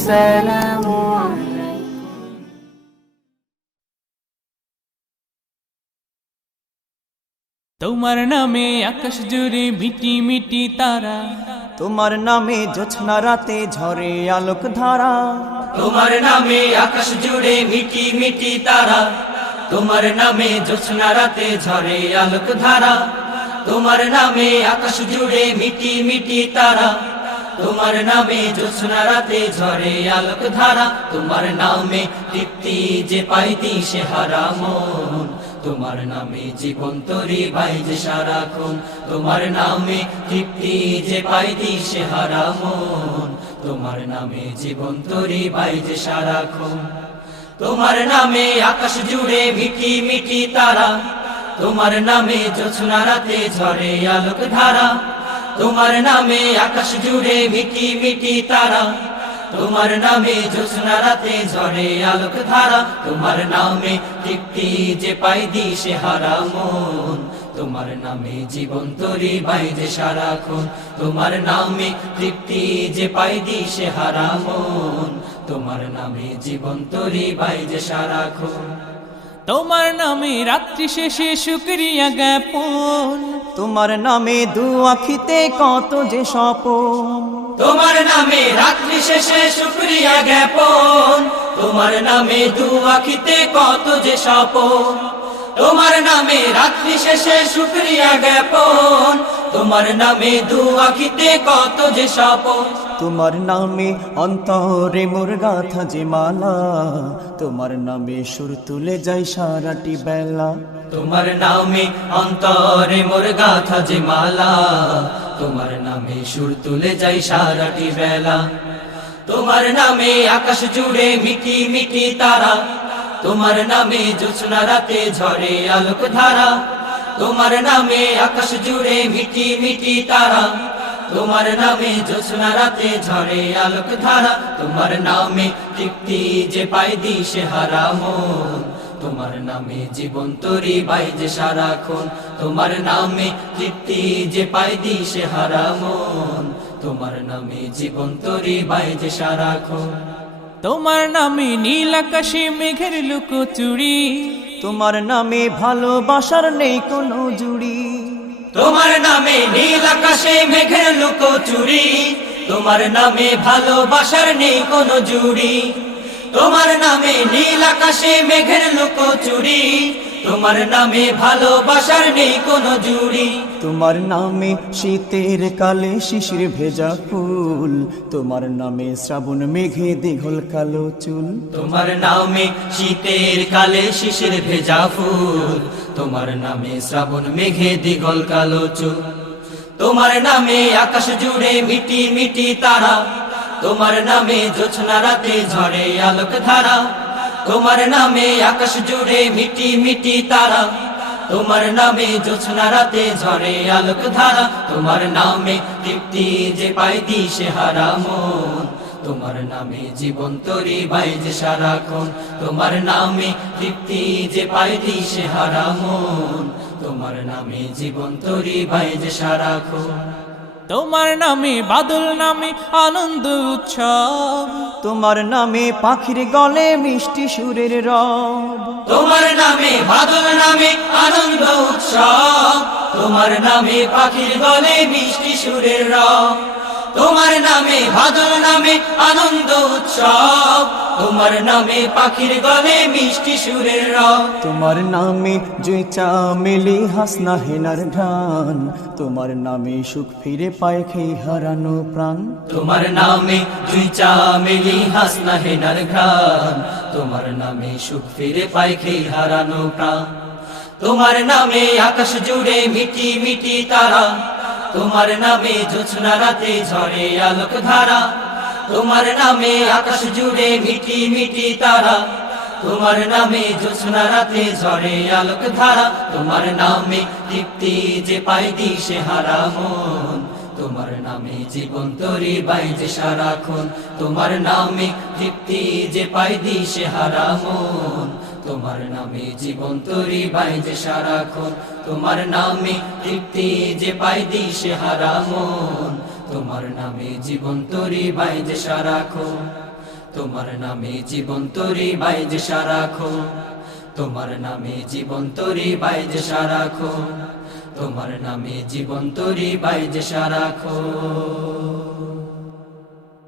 আসসালামু আলাইকুম। তোমার নামে আকাশ জুড়ে মিটি মিটি তারা, তোমার নামে জোছনা রাতে ঝরে আলোক ধারা। তোমার নামে আকাশ জুড়ে মিটি মিটি তারা, তোমার নামে জ্যোৎস্না রাতে ঝরে আলোক ধারা। তোমার নামে আকাশ জুড়ে মিটি মিটি তারা, তোমার নামে জ্যোৎস্না রাতে ঝরে আলোক ধারা। তোমার নামে তৃপ্তি যে পাই দিশে হারা মন, তোমার নামে জীবন তরি বাইজে সারাক্ষণ। তোমার নামে তৃপ্তি যে পাই দিশে হারা মন, তোমার নামে জীবন তরি বাইজে সারাক্ষণ। তোমার নামে আকাশ জুড়ে মিটি মিটি তারা, তোমার নামে জ্যোৎস্না রাতে ঝরে আলোক ধারা। তোমার নামে আকাশ জুড়ে মিটি মিটি তারা, তোমার নামে জ্যোৎস্না রাতে ঝরে আলোক ধারা। তোমার নামে তৃপ্তি যে পাই দিশে হারা মন, তোমার নামে জীবন তরি বাইজে সারাক্ষণ। তোমার নামে তৃপ্তি যে পাই দিশে হারা মন, তোমার নামে জীবন তরি বাইজে সারাক্ষণ। তোমার নামে রাত্রি শেষে শুকরিয়া জ্ঞাপন, তোমার নামে দু আখিতে কত যে স্বপন। তোমার নামে রাত্রি শেষে শুকরিয়া জ্ঞাপন, তোমার নামে দু আখিতে কত যে স্বপন। তোমার নামে রাত্রি শেষে শুকরিয়া জ্ঞাপন, তোমার নামে দু আখিতে কত যে স্বপন। তোমার নামে অন্তরে মোর গাথা যে মালা, তোমার নামে সুর তুলে যায় সারাটি বেলা। তোমার নামে অন্তরে মোর গাথা যে মালা, তোমার নামে সুর তুলে যাই সারাটি বেলা। তোমার নামে আকাশ জুড়ে মিটি মিটি তারা, তোমার নামে জ্যোৎস্না রাতে ঝরে আলোক ধারা। তোমার নামে আকাশ জুড়ে মিটি মিটি তারা, তোমার নামে জ্যোৎস্না রাতে ঝরে আলোক ধারা। তোমার নামে তৃপ্তি যে পাই দিশে হারা মন, তোমার নামে জীবন তরি বাইজে সারাক্ষণ। তোমার নামে তৃপ্তি যে পাই দিশে হারা মন, তোমার নামে জীবন তরি বাইজে সারাক্ষণ। তোমার নামে নীল আকাশে মেঘের লুকোচুরি, তোমার নামে ভালোবাসার নেই কোনো জুড়ি। তোমার নামে নীল আকাশে মেঘের লুকোচুরি, তোমার নামে ভালোবাসার নেই কোনো জুড়ি। তোমার নামে নীল আকাশে মেঘের লুকোচুরি, তোমার নামে ভালোবাসার নেই কোনো জুড়ি। তোমার নামে শীতের কালে শিশির ভেজা ফুল, তোমার নামে শ্রাবণ মেঘে দীঘল কালো চুল। তোমার নামে শীতের কালে শিশির ভেজা ফুল, তোমার নামে শ্রাবণ মেঘে দীঘল কালো চুল। তোমার নামে আকাশ জুড়ে মিটি মিটি তারা, তোমার নামে জ্যোৎস্না রাতে ঝরে আলোক ধারা। তোমার নামে আকাশ জুড়ে মিটি মিটি তারা, তোমার নামে জ্যোৎস্না রাতে ঝরে আলোক ধারা। তোমার নামে তৃপ্তি যে পাই দিশে হারা মন, তোমার নামে জীবন তরি বাইজে সারাক্ষণ। তোমার নামে তৃপ্তি যে পাই দিশে হারা মন, তোমার নামে জীবন তরি বাইজে সারাক্ষণ। তোমার নামে বাদল নামে আনন্দ উৎসব, তোমার নামে পাখির গলে মিষ্টি সুরের রব। তোমার নামে বাদল নামে আনন্দ উৎসব, তোমার নামে পাখির গলে মিষ্টি সুরের রব। তোমার নামে বাদল নামে আনন্দ উৎসব, তোমার নামে পাখির গলে মিষ্টি সুরের রব। তোমার নামে জুই চামেলি হাসনা হেনার ঢান, তোমার নামে সুখ ফিরে পায় খেই হারানো প্রাণ। তোমার নামে দুই চামেলি হাসনা হেনার ঘ্রাণ, তোমার নামে সুখ ফিরে পাই খেই হারানো প্রাণ। তোমার নামে আকাশ জুড়ে মিটি মিটি তারা, তোমার নামে জ্যোৎস্না রাতে ঝরে আলোক ধারা। তোমার নামে আকাশ জুড়ে মিটি মিটি তারা, তোমার নামে জ্যোৎস্না রাতে ঝরে আলোক ধারা। তোমার নামে তৃপ্তি যে পাই দিশে হারা মন, তোমার নামে জীবন তরি বাইজে সারাক্ষণ। তোমার নামে তৃপ্তি যে পাই দিশে হারা মন, তোমার নামে জীবন তরি বাইজে সারাক্ষণ। তোমার নামে তৃপ্তি যে পাই দিশে হারা মন, তোমার নামে জীবন তরি বাইজে সারাক্ষণ। তোমার নামে জীবন তরি বাইজে সারাক্ষণ, তোমার নামে জীবন তরি বাইজে সারাক্ষণ, তোমার নামে জীবন তরি বাইজে সারাক্ষণ।